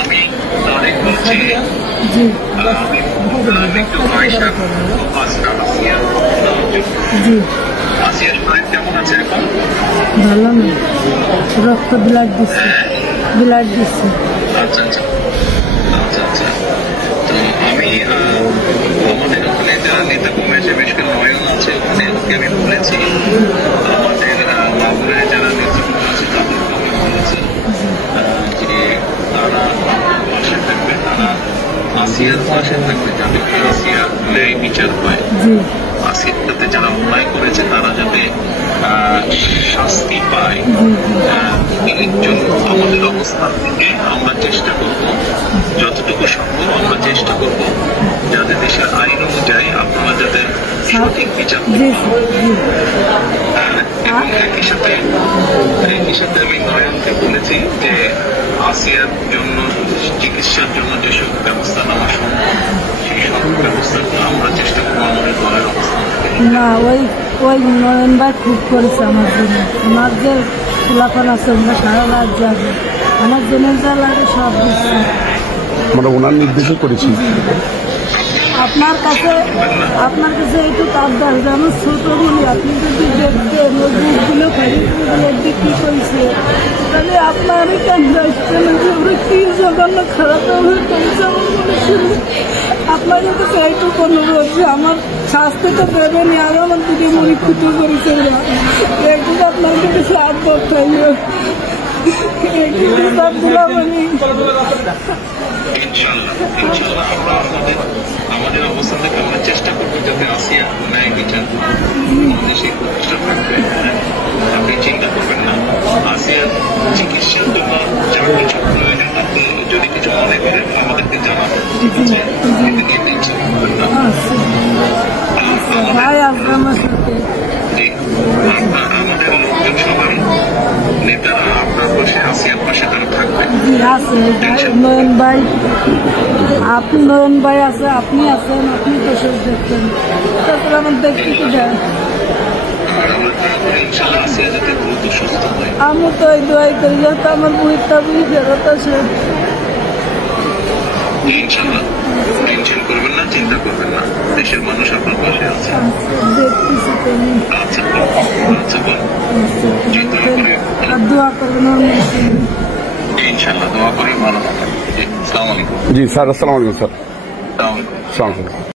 আমি তারেক বলছি। জি একটু পয়সা জি আসিয়ার শরীর কেমন আছে এখন? ভালো না, রক্ত ব্লাড দিচ্ছে। আচ্ছা আচ্ছা আচ্ছা আচ্ছা। তো আমি আমাদের ওখানে যারা নেতা কর্মী আছে, বেশ করে নয়ন আছে ওখানে, ওকে আমি বলেছি আমাদের মাগুরায় যারা নেতৃত্ব আছে তাদেরকে আমি বলেছি যে তারা পাশে থাকবে, তারা আসিয়ার পাশে থাকবে, যাতে আসিয়ার ন্যায় বিচার হয়। আসিয়ার সাথে যারা অন্যায় করেছে তারা যাতে শাস্তি পায়। এর জন্য আমাদের অবস্থান থেকে আমরা চেষ্টা করব, যতটুকু সম্ভব আমরা চেষ্টা করব যাতে দেশের আইন অনুযায়ী আপনারা যাতে সঠিক বিচার এবং একই সাথে আমি নয়নকে বলেছি যে আসিয়ার জন্য চিকিৎসার জন্য যেসব ব্যবস্থা নেওয়া সম্ভব সেই সব ব্যবস্থাগুলো আমরা চেষ্টা করবো আমাদের দলের অবস্থান থেকে। না, ওই নয়ন ভাই খুব করেছে আমার জন্য। আমার যে খোলাফান আছে আমরা সারা রাত যাবে, আমার জন্য যা লাগে সব দিচ্ছে। আমরা ওনার নির্দেশও করেছি। আপনার কাছে একটু আবদার, যেমন ছোট বলি আপনি যদি দেখতেন ওই বুকগুলো খরিদগুলো বিক্রি করেছে, তাহলে আপনারই কেন যাচ্ছেন কি জঘন্য খারাপ করেছে আমার মনে শুনে। আপনার কাছে এইটুকু অনুরোধ যে আমার শাস্তি তো দেবেনি, আর আমার দিকে মনে ক্ষতি করেছে একটু আপনার কাছে আবদার চাইও, একটু দিলাম আমি। আমাদের অবস্থান থেকে আমরা চেষ্টা করবো যাতে আসিয়া ন্যায় বিচার সেই প্রতিষ্ঠা থাকবে। আপনি চিন্তা করবেন না, আসিয়ার চিকিৎসার জন্য যা কিছু প্রয়োজন আপনি যদি কিছু মনে করেন আমাদেরকে জানাবেন, ঠিক আছে? এতে নিয়ে টেনশন করবেন না। আমাদের লোকজন সবাই নেতারা আপনার পাশে, আসিয়ার পাশে তারা থাকবে। নয়ন ভাই, আপনি নয়ন ভাই আছে, আপনি আছেন, আপনি তো সব দেখতেন, তারপরে আমার দেখতে কি যায়। আমি তো এই দোয়াই করি যাতে আমার বইটা বই ফেরত আসে। টেনশন করবেন না, চিন্তা করবেন না, দেশের মানুষ আপনার পাশে আছে। দেখতেছি তুমি। আচ্ছা আচ্ছা দোয়া করবেন। ইনশাল্লাহ দোয়া করি, ভালো থাকবেন। জি, আসসালামু আলাইকুম। জি স্যার, আসসালামু আলাইকুম স্যার। আসসালামু আলাইকুম। আসসালামু আলাইকুম।